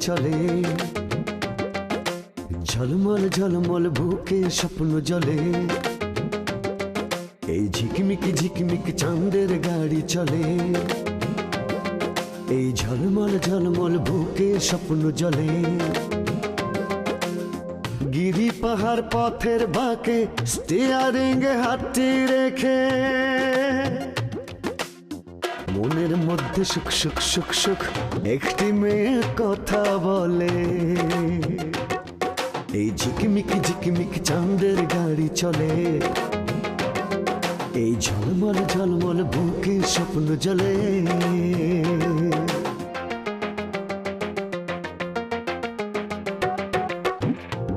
চলে। ঝলমল ঝলমল বুকে স্বপ্ন জলে এই ঝিকমিক ঝিকমিক চাঁদের গাড়ি চলে। এই ঝলমল ঝলমল বুকে স্বপ্ন জলে গিরি পাহাড় পথের বাঁকে স্টিয়ারিং হাতটি রেখে। মনের মধ্যে সুখ সুখ সুখ সুখ একটি মেয়ে কথা বলে। এই ঝিকমিক ঝিকমিক চাঁদের গাড়ি চলে। এই ঝলমল ঝলমল বুকে স্বপ্ন জলে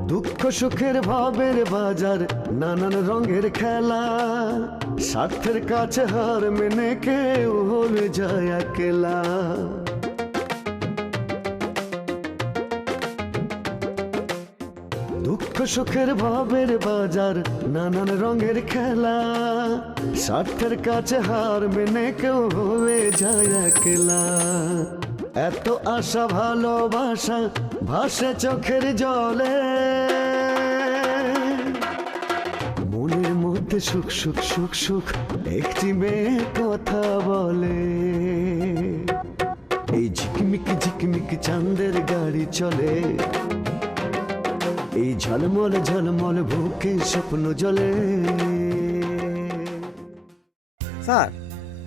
দুঃখ, সুখের ভাবের বাজার, নানান রঙের খেলা। স্বার্থের কাছে হার মেনে কেউ হলে যায় একলা। দুঃখ সুখের ভাবের বাজার, নানান রঙের খেলা। স্বার্থের কাছে হার মেনে কেউ হয়ে যায় একলা। এত আশা, ভালোবাসা ভাসে চোখের জলে। মধ্যে সুখ সুখ সুখ সুখ একটি মেয়ে কথা বলে। এই ঝিকমিক ঝিকমিক চাঁদের গাড়ি চলে। এই ঝলমল ঝলমল বুকে স্বপ্ন জলে স্যার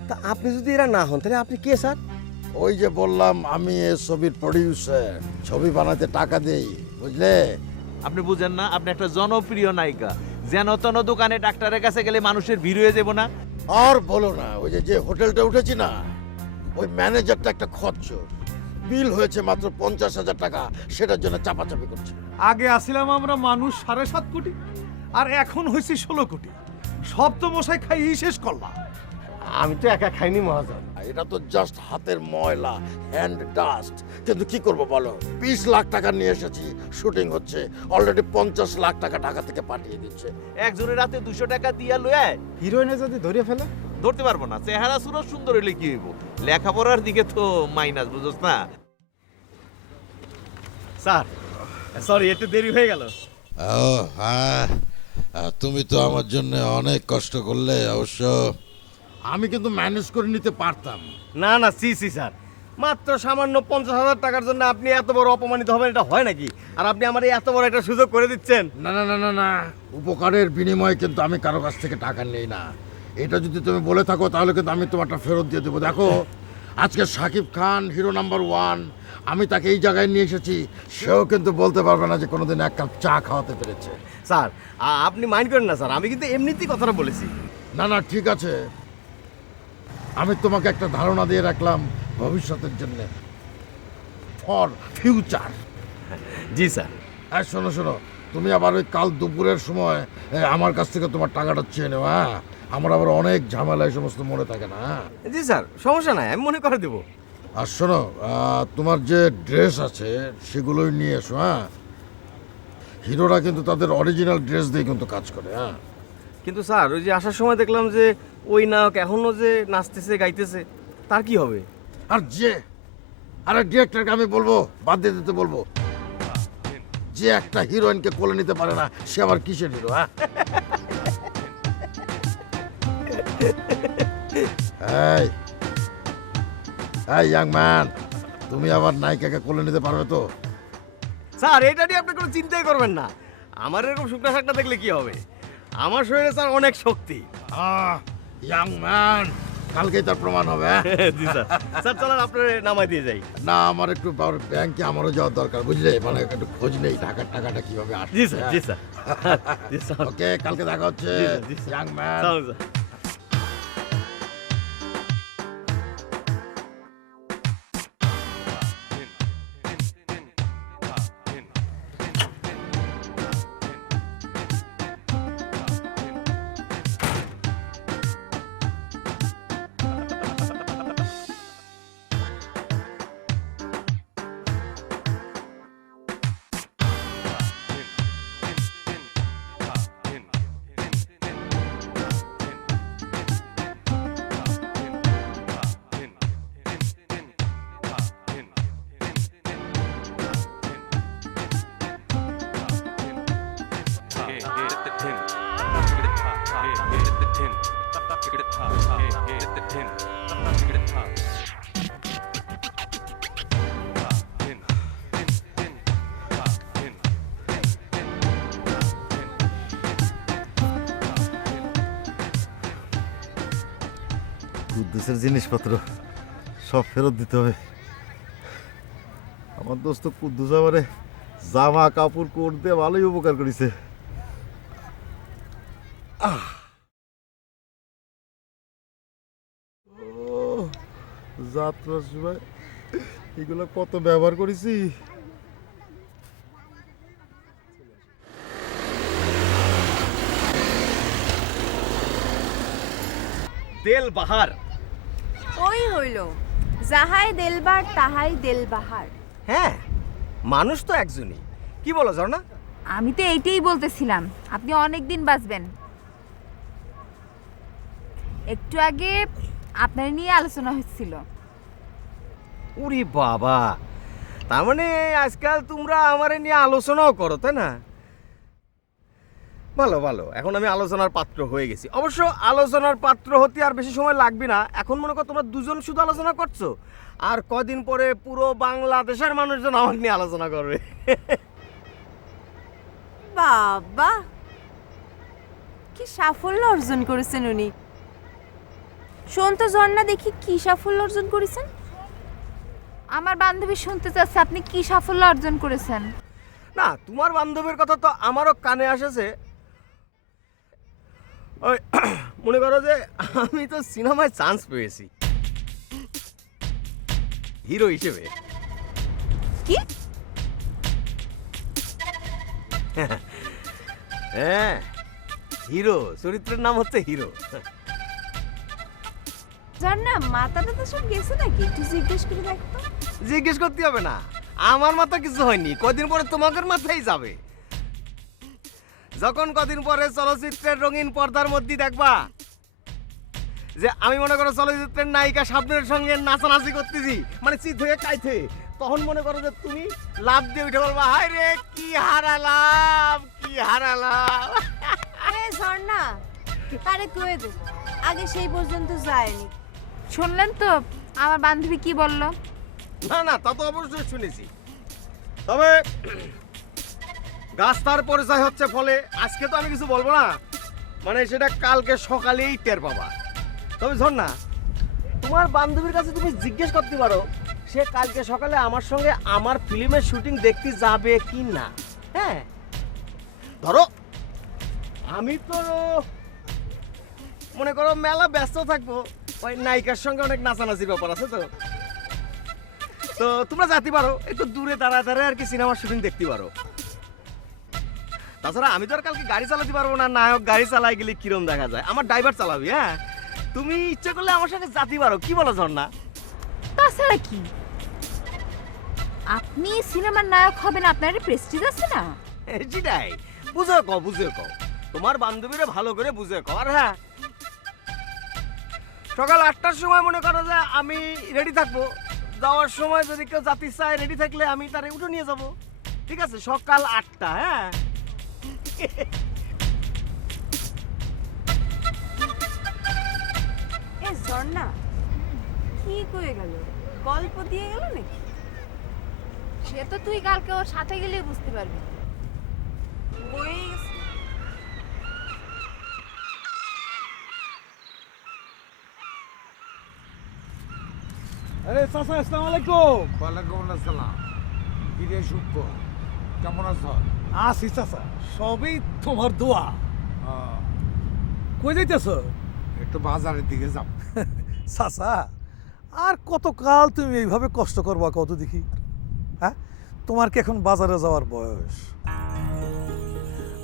তা আপনি যদি এরা না হন তাহলে আপনি কে স্যার? ওই যে বললাম আমি এ ছবির প্রডিউসার ছবি বানাতে টাকা দেই বুঝলে? আপনি বুঝেন না আপনি একটা জনপ্রিয় নায়িকা। যেন তেন দোকানে ডাক্তারের কাছে গেলে মানুষের ভিড় হয়ে যাব না। আর বলো না ওই যে যে হোটেলটা উঠেছি না ওই ম্যানেজারটা একটা খচ্চর। বিল হয়েছে মাত্র পঞ্চাশ হাজার টাকা সেটার জন্য চাপাচাপি করছে। আগে আসিলাম আমরা মানুষ সাড়ে সাত কোটি আর এখন হয়েছি ষোলো কোটি। সব তো মশাই খাইয়েই শেষ করলাম। আমি তো একা খাইনি মহাজন। এটা তো জাস্ট হাতের ময়লা হ্যান্ড ডাস্ট কিন্তু কি করব বলো? বিশ লাখ টাকা নিয়ে এসেছি শুটিং হচ্ছে অলরেডি পঞ্চাশ লাখ টাকা ঢাকা থেকে পাঠিয়ে দিচ্ছে। একজনের রাতে দুশো টাকা দিয়া লয়ে হিরোইনে যদি ধরে ফেলে? ধরতে পারব না চেহারা সুরত সুন্দর হইলে কি হইব? লেখাপড়ার দিকে তো মাইনাস বুঝোস না? স্যার সরি একটু দেরি হয়ে গেল। ও হ্যাঁ তুমি তো আমার জন্য অনেক কষ্ট করলে অবশ্য আমি কিন্তু ম্যানেজ করে নিতে পারতাম। না না সি সি স্যার। মাত্র সামান্য পঞ্চাশ হাজার টাকার জন্য আপনি এত বড় অপমানিত হবেন এটা হয় নাকি? আর আপনি আমার এত বড় একটা সুযোগ করে দিচ্ছেন। না না না না না। উপকারের বিনিময়ে কিন্তু আমি কারও কাছ থেকে টাকা নেই না। এটা যদি তুমি বলে থাকো তাহলে কিন্তু আমি তোমারটা ফেরত দিয়ে দেবো। দেখো আজকে Shakib Khan hero number one আমি তাকে এই জায়গায় নিয়ে এসেছি। সেও কিন্তু বলতে পারবে না যে কোনোদিন এক কাপ চা খাওয়াতে পেরেছে। স্যার আপনি মাইন্ড করেন না স্যার। আমি কিন্তু এমনিতেই কথাটা বলেছি। না না ঠিক আছে। আমি তোমাকে একটা ধারণা দিয়ে রাখলাম ভবিষ্যতের জন্য। ফর ফিউচার জি স্যার। হ্যাঁ শোনো শোনো। তুমি আবার ওই কাল দুপুরের সময় এ, আমার কাছ থেকে তোমার টাকাটা চেয়ে নেও হ্যাঁ? আমার আবার অনেক ঝামেলা এই সমস্ত মনে থাকে না হ্যাঁ? জি স্যার সমস্যা নাই আমি মনে করে দেবো। আর শোনো আহ, তোমার যে ড্রেস আছে সেগুলোই নিয়ে এসো হ্যাঁ? হিরোরা কিন্তু তাদের অরিজিনাল ড্রেস দিয়ে কিন্তু কাজ করে হ্যাঁ? কিন্তু স্যার ওই যে আসার সময় দেখলাম যে ওই নায়ক এখনও যে নাচতেছে গাইতেছে তার কি হবে? আর যে আরে ডিরেক্টরকে আমি বলব বাদ দিয়ে দিতে বলব। যে একটা হিরোইনকে কোলে নিতে পারে না সে আবার কিসের হিরো হ্যাঁ? এই এই ইয়াং ম্যান তুমি আবার নায়িকাকে কোলে নিতে পারবে তো? স্যার এটা নিয়ে আপনি কোনো চিন্তাই করবেন না। আমার এরকম শুকনা শাকটা দেখলে কি হবে? আমার শরীরে স্যার অনেক শক্তি। ইয়াং ম্যান কালকেই তার প্রমাণ হবে হ্যাঁ? জি স্যার। স্যার চলেন আপনার নামাই দিয়ে যাই। না আমার একটু ব্যাংকে আমারও যাওয়ার দরকার বুঝলে? মানে একটু খোঁজ নেই টাকার টাকাটা কীভাবে আসছে জি স্যার জি স্যার। জি ওকে কালকে দেখা হচ্ছে স্যার, স্যার। ইয়াং ম্যান কুদ্দুসের জিনিসপত্র সব ফেরত দিতে হবে। আমার দোস্ত কুদ্দুস আমারে জামা কাপড় কোট দিয়ে ভালোই উপকার করেছে আহ! ও, যাত্রার সময় এগুলো কত ব্যবহার করেছি? বাহার। ওই হইল। যাহাই দেলবার তাহাই দেলবাহার হ্যাঁ মানুষ তো একজনই। কি বলো ঝর্ণা? আমি তো এইটাই বলতেছিলাম আপনি অনেক দিন বাঁচবেন। একটু আগে আপনার নিয়ে আলোচনা হচ্ছিল। উরি বাবা। তার মানে আজকাল তোমরা আমারে নিয়ে আলোচনাও করো, তাই না? ভালো ভালো। এখন আমি আলোচনার পাত্র হয়ে গেছি। অবশ্য আলোচনার পাত্র হতে আর বেশি সময় লাগবে না। এখন মনে করো তোমরা দুজন শুধু আলোচনা করছ। আর কদিন পরে পুরো বাংলাদেশের মানুষজন আমার নিয়ে আলোচনা করবে। বাবা, কি সাফল্য অর্জন করেছেন উনি। শোন তো ঝর্ণা দেখি কি সাফল্য অর্জন করেছেন। আমার বান্ধবী শুনতে চাচ্ছে আপনি কি সাফল্য অর্জন করেছেন? না তোমার বান্ধবীর কথা তো আমারও কানে আসেছে। ওই মনে করো যে আমি তো সিনেমায় চান্স পেয়েছি। হিরো হিসেবে। কি? হ্যাঁ হিরো চরিত্রের নাম হচ্ছে হিরো। জান না মাথাটা তো সব গেছে নাকি? একটু জিজ্ঞেস করে দেখতো। জিজ্ঞেস করতে হবে না। আমার মাথা কিছু হয়নি কদিন পরে তোমাদের মাথায় যাবে। যখন কদিন পরে চলচ্চিত্রের রঙিন পর্দার মধ্যে দেখবা যে আমি মনে করো চলচ্চিত্রের নায়িকা স্বপ্নের সঙ্গে নাচানাচি করতেছি মানে চিত হয়ে কাইতে তখন মনে করো যে তুমি লাভ দিয়ে উঠে বলবা হায় রে কি হারালাম কি হারালাম এ ঝর্ণা তারে কয়ে দে আগে সেই পর্যন্ত যায়নি। শুনলেন তো আমার বান্ধবী কি বলল? না না, তা তো অবশ্যই শুনেছি। তবে গাছ তার পরিচয় হচ্ছে ফলে আজকে তো আমি কিছু বলব না। মানে সেটা কালকে সকালেই টের পাবা। তবে ধর না, তোমার বান্ধবীর কাছে তুমি জিজ্ঞেস করতে পারো, সে কালকে সকালে আমার সঙ্গে আমার ফিল্মের শুটিং দেখতে যাবে কি না। হ্যাঁ? ধরো, আমি তো মনে করো মেলা ব্যস্ত থাকব, ওই নায়িকার সঙ্গে অনেক নাচানাচির ব্যাপার আছে তো। তো তোমরা যাতে পারো একটু দূরে দাঁড়ায় দাঁড়ায় আর কি সিনেমার শুটিং দেখতে পারো। তাছাড়া আমি তো আর কালকে গাড়ি চালাতে পারব না নায়ক গাড়ি চালাই গেলে কিরম দেখা যায়? আমার ড্রাইভার চালাবি হ্যাঁ? তুমি ইচ্ছে করলে আমার সঙ্গে যাতে পারো কি বলো ঝর্ণা? তাছাড়া কি? আপনি সিনেমার নায়ক হবেন আপনার প্রেস্টিজ আছে না? সেটাই বুঝে ক বুঝে ক তোমার বান্ধবীরে ভালো করে বুঝে ক আর হ্যাঁ। সকাল আটটার সময় মনে করো যে আমি রেডি থাকব। যাওয়ার সময় যদি কেউ জাতি চায় রেডি থাকলে আমি তারে উঠে নিয়ে যাব। ঠিক আছে? সকাল আটটা হ্যাঁ? এ ঝর্ণা কি কয়ে গেল? গল্প দিয়ে গেল নাকি? সে তো তুই কালকে ওর সাথে গেলেই বুঝতে পারবি। বই আরে চাচা আসসালামু আলাইকুম ওয়ালাইকুম আসসালাম। কিরে শুক্র কেমন আছো? আসি চাচা সবই তোমার দোয়া। কই যাইতেছ? একটু বাজারের দিকে যাব চাচা আর কতকাল তুমি এইভাবে কষ্ট করবা কত দেখি? হ্যাঁ? তোমার কি এখন বাজারে যাওয়ার বয়স?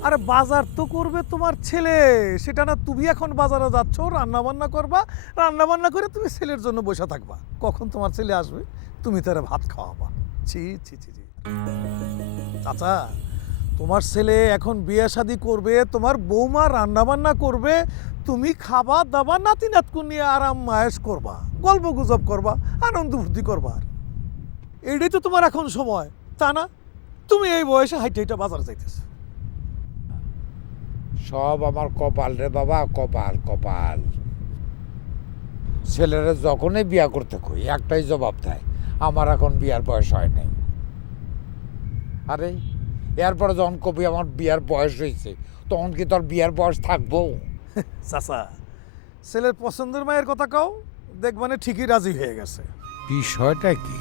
আরে বাজার তো করবে তোমার ছেলে। সেটা না তুমি এখন বাজারে যাচ্ছ রান্না বান্না করবা রান্না বান্না করে তুমি ছেলের জন্য বসে থাকবা। কখন তোমার ছেলে আসবে, তুমি তারা ভাত খাওয়াবা। ছি ছি ছি চাচা, তোমার ছেলে এখন বিয়ে শাদি করবে, তোমার বৌমা রান্না বান্না করবে, তুমি খাবা, দাবা, নাতি নাতকু নিয়ে আরাম, মায়েশ করবা, গল্প গুজব করবা, আনন্দ ফুর্তি করবা। এইটাই তো তোমার এখন সময়, তা না? তুমি এই বয়সে হাইটে হাইটে বাজারে যাইতেছো। সব আমার কপাল রে বাবা কপাল কপাল। ছেলেরা যখনই বিয়া করতে কই একটাই জবাব দেয় আমার এখন বিয়ার বয়স হয় নাই। আরে এরপরে যখন কবি আমার বিয়ার বয়স হয়েছে তখন কি তোর বিয়ার বয়স থাকব? চাচা ছেলের পছন্দের মায়ের কথা কও দেখবানে ঠিকই রাজি হয়ে গেছে। বিষয়টা কি?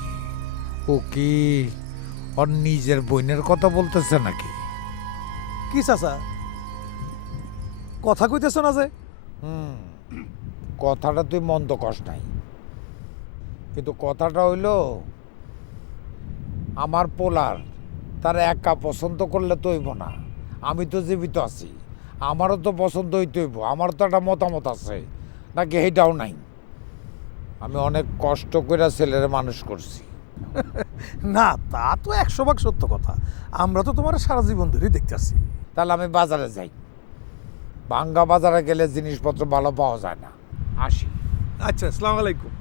ও কি ওর নিজের বইনের কথা বলতেছে নাকি? কি চাচা? কথা কইতেছ না যে? হুম কথাটা তুই মন্দ কস নাই। কিন্তু কথাটা হইল আমার পোলার তার একা পছন্দ করলে তো হইব না। আমি তো জীবিত আছি আমারও তো পছন্দ হইতে হইব আমার তো একটা মতামত আছে নাকি সেইটাও নাই। আমি অনেক কষ্ট করে ছেলের মানুষ করছি। না তা তো একশো ভাগ সত্য কথা। আমরা তো তোমার সারা জীবন ধরেই দেখতেছি। তাহলে আমি বাজারে যাই। ভাঙ্গা বাজারে গেলে জিনিসপত্র ভালো পাওয়া যায় না। আসি। আচ্ছা আসসালামু আলাইকুম।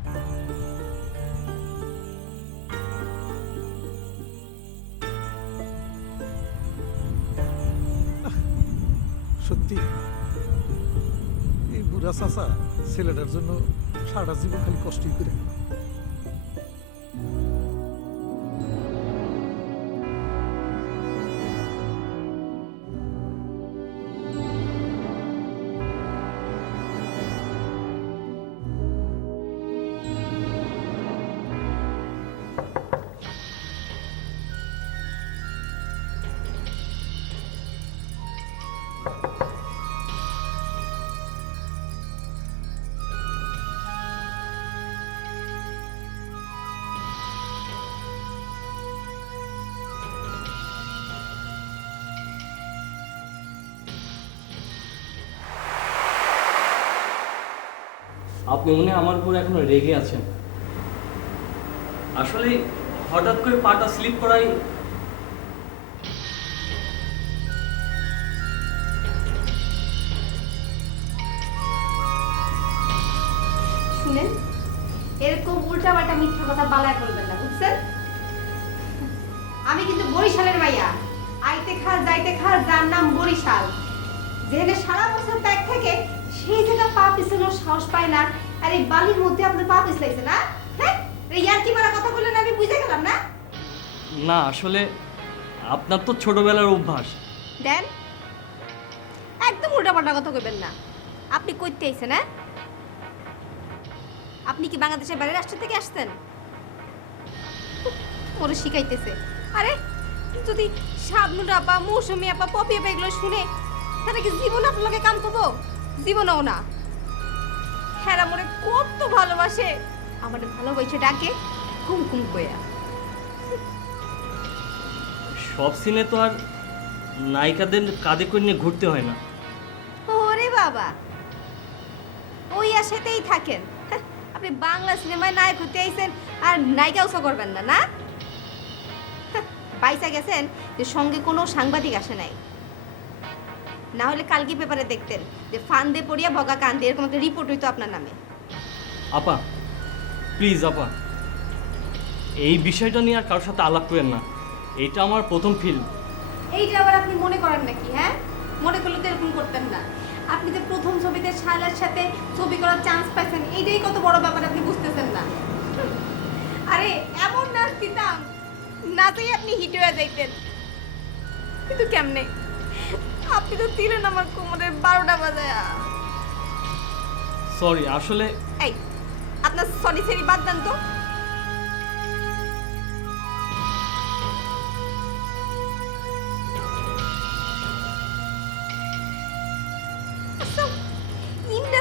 সত্যি, এই বুড়া চাচা ছেলেটার জন্য সারা জীবন খালি কষ্টই করে। আপনি মনে আমার উপর এখনও রেগে আছেন। আসলে হঠাৎ করে পাটা স্লিপ করাই শুনেন এরকম উল্টাপাল্টা মিথ্যা কথা বালায় করবেন না বুঝছেন? আমি কিন্তু বরিশালের মাইয়া আইতে খাল যাইতে খাল যার নাম বরিশাল। যেখানে সারা বছর ব্যাগ থেকে সেই জায়গা পা পিছানোর সাহস পায় না। আর এই বালির মধ্যে আপনার পা পিছলাইছে না? হ্যাঁ এই ইয়ার্কি মারা কথা বললেন আমি বুঝে গেলাম না? না আসলে আপনার তো ছোটবেলার অভ্যাস। দেন। একদম উল্টাপাল্টা কথা কইবেন না। আপনি কইতে আইছেন হ্যাঁ? আপনি কি বাংলাদেশের বাইরের রাষ্ট্র থেকে আসছেন? ওরা শিখাইতেছে। আরে যদি শাবনুর আপা মৌসুমি আপা পপি আপা এগুলো শুনে তাহলে কি জীবন আপনার লগে কাম করব? জীবনও না। হ্যাঁ মনে কত ভালোবাসে। আমার ভালোবাসে ডাকে কুমকুম কইরা সব সিনে তো আর নায়িকাদের কাঁধে করে নিয়ে ঘুরতে হয় না। ওরে বাবা। ওই আশাতেই থাকেন। আপনি বাংলা সিনেমায় নায়ক হতে আইছেন আর নায়িকা উৎসব করবেন না না? বাইসা গেছেন যে সঙ্গে কোনো সাংবাদিক আসে নাই। না হলে কালকে পেপারে দেখতেন যে ফান্দে পড়িয়া ভগা কান্দে এরকম একটা রিপোর্ট হইতো আপনার নামে। আপা প্লিজ আপা এই বিষয়টা নিয়ে আর কারোর সাথে আলাপ করেন না। এটা আমার প্রথম ফিল্ম এইটা আবার আপনি মনে করেন নাকি হ্যাঁ? মনে করলে তো এরকম করতেন না। আপনি যে প্রথম ছবিতে শায়লার সাথে ছবি করার চান্স পাইছেন এইটাই কত বড় ব্যাপার আপনি বুঝতেছেন না। আরে এমন নাচ দিতাম নাচেই আপনি হিট হয়ে যাইতেন। কিন্তু কেমনে? আপনি তো দিলেন আমার কোমরের বারোটা বাজায়। সরি আসলে এই আপনার সরি সরি বাদ দেন তো।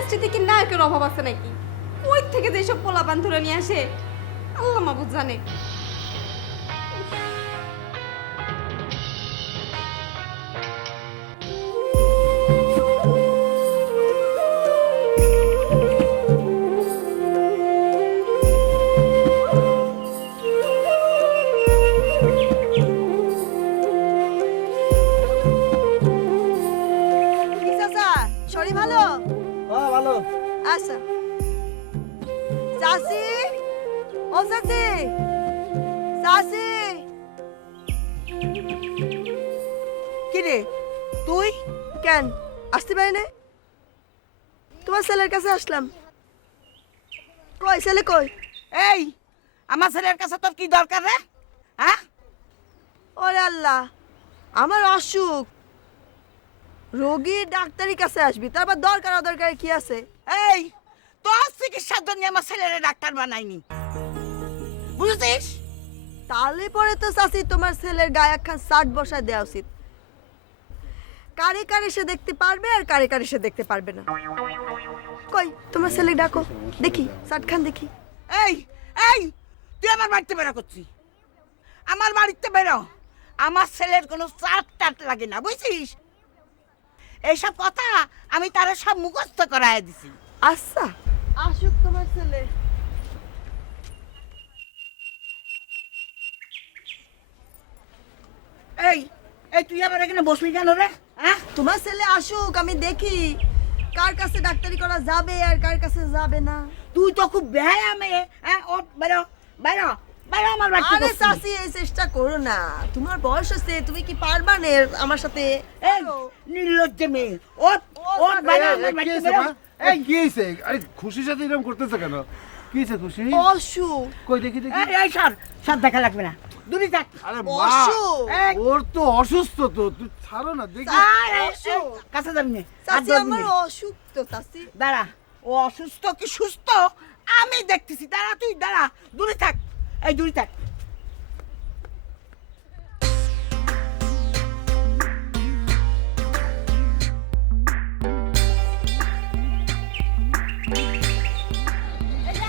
ইন্ডাস্ট্রিতে কি নায়কের অভাব আছে নাকি? ওই থেকে যেসব পোলাপান ধরে নিয়ে আসে? আল্লাহ মাবুদ জানে। কেন? আসতে পারি না তোমার ছেলের কাছে আসলাম। কই ছেলে কই? এই আমার ছেলের কাছে তোর কি দরকার রে? হ্যাঁ? ওরে আল্লাহ আমার অসুখ। রোগী ডাক্তারের কাছে আসবি তারপর দরকার অদরকার কি আছে? এই তোর চিকিৎসার জন্য আমার ছেলের ডাক্তার বানাইনি। বুঝেছিস? তাহলে পরে তো চাচি তোমার ছেলের গায়ে একখান শার্ট বসায় দেওয়া উচিত। কারে কারে সে দেখতে পারবে আর কারে কারে সে দেখতে পারবে না। কই তোমার ছেলে ডাকো। দেখি শার্ট খান দেখি। এই এই তুই আমার বাড়িতে বেরো করছিস আমার বাড়িতে বেরো। আমার ছেলের কোনো চাট টাট লাগে না বুঝছিস? এইসব কথা আমি তারা সব মুখস্থ করায় দিছি। আচ্ছা। আসুক তোমার ছেলে। এই এই তুই আবার এখানে বসবি কেন রে? হ্যাঁ? তোমার ছেলে আসুক আমি দেখি কার কাছে ডাক্তারি করা যাবে আর কার কাছে যাবে না। তুই তো খুব ব্যায়ামে হ্যাঁ? ও বেরো বেরো বেরো আমার বাড়িতে আরে। চাচি এই চেষ্টা করো না। তোমার বয়স হচ্ছে তুমি কি পারবা না আমার সাথে? এই নির্লজ্জ মেয়ে। ও ও বেরো আমার বেরো এই। কি হয়েছে আরে খুশির সাথে এরকম করতেছে কেন? কি খুশি? অসুখ কই দেখি দেখি। এই এই দেখা লাগবে না। দূরে থাক। আরে মা অসুখ ওর তো অসুস্থ তো তুই ছাড়ো না দেখি। আরে, এই, কাছে যাবি না চাচি আমার। অসুখ তো চাচি। দাঁড়া। ও অসুস্থ কি সুস্থ? আমি দেখতেছি। দাঁড়া তুই দাঁড়া। দূরে থাক। এই দূরে থাক।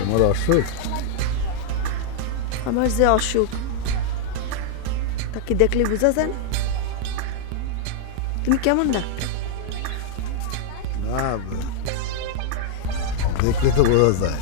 তোমার অসুখ? আমার যে অসুখ তা কি দেখলে বোঝা যায় না? তুমি কেমন ডাক্তার? না দেখলে তো বোঝা যায়।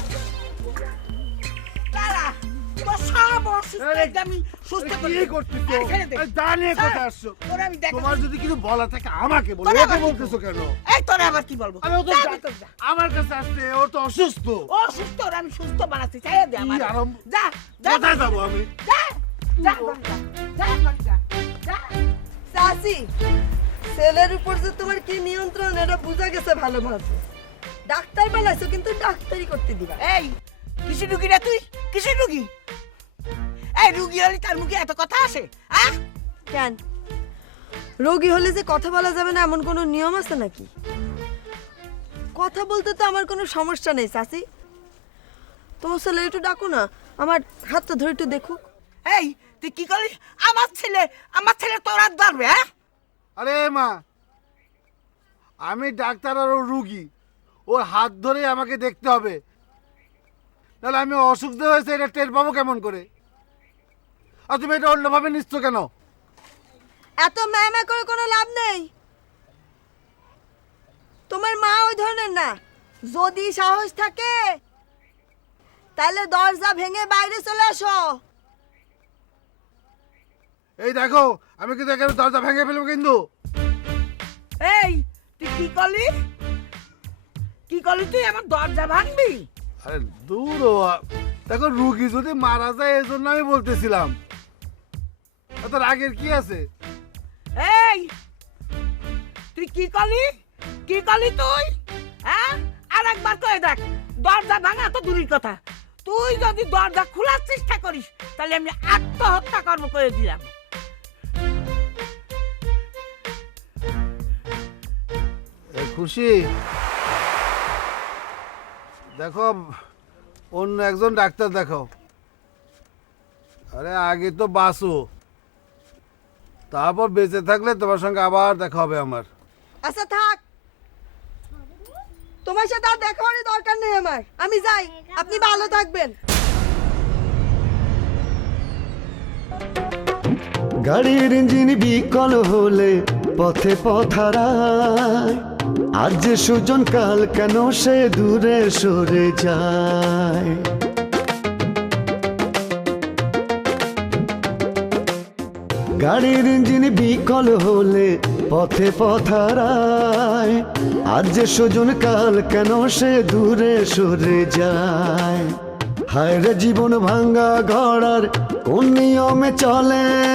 আমি সুস্থ করে কোথায় আসছো। তোরে আমি দেখাবো। তোমার যদি কিছু বলা থাকে আমাকে বলো। ওকে বলতেছো কেন? এই তোরে আবার কি বলব? আমি তো। আমার কাছে আসছে ও তো অসুস্থ। ও সুস্থ আমি সুস্থ বানাচ্ছি চাই দে আমার। যা যা। কোথায় যাব আমি? যা যা যা, যা যা ছেলের উপর যে তোমার কি নিয়ন্ত্রণ এটা বোঝা গেছে ভালোভাবে ডাক্তার বানাইছো কিন্তু ডাক্তারি করতে দিবা। এই কিসে রুগী না তুই? কিসে রুগী? এই রুগী হলে তার মুখে এত কথা আসে আহ? কেন? রোগী হলে যে কথা বলা যাবে না এমন কোনো নিয়ম আছে নাকি? কথা বলতে তো আমার কোনো সমস্যা নেই চাচি। তোমার ছেলে একটু ডাকো না আমার হাতটা ধরে একটু দেখুক। এই তুই কি করলি? আমার ছেলে আমার ছেলে তোর হাত ধরবে হ্যাঁ? আরে মা আমি ডাক্তার আর ও রুগী ওর হাত ধরে আমাকে দেখতে হবে। তাহলে আমি অসুখ যে হয়েছে এটা টের পাবো কেমন করে? আর তুমি এটা অন্যভাবে নিচ্ছ কেন? এত ম্যামা করে কোনো লাভ নেই। তোমার মা ওই ধরনের না। যদি সাহস থাকে তাহলে দরজা ভেঙে বাইরে চলে আসো। এই দেখো আমি কিন্তু এখানে দরজা ভেঙে ফেলব কিন্তু। এই তুই কি করলি? কি করলি তুই? আমার দরজা ভাঙবি? আরে দূর দেখো রুগী যদি মারা যায় এই জন্য আমি বলতেছিলাম। এত রাগের কি আছে? এই তুই কি করলি কি করলি তুই? হ্যাঁ? আর একবার কয়ে দেখ দরজা ভাঙা তো দূরের কথা। তুই যদি দরজা খোলার চেষ্টা করিস তাহলে আমি আত্মহত্যা কর্ম করে দিলাম। এ, খুশি? দেখো অন্য একজন ডাক্তার দেখো আরে আগে তো বাসো। তারপর বেঁচে থাকলে তোমার সঙ্গে আবার দেখা হবে আমার। আচ্ছা থাক। তোমার সাথে আর দেখা হওয়ার দরকার নেই আমার। আমি যাই। আপনি ভালো থাকবেন। গাড়ির ইঞ্জিন বিকল হলে পথে পথারায় আজ যে সুজন কাল কেন সে দূরে সরে যায়? গাড়ির ইঞ্জিন বিকল হলে পথে পথারায় আজ যে সুজন কাল কেন সে দূরে সরে যায়? হায় জীবন ভাঙ্গা ঘড়ার কোন নিয়মে চলে?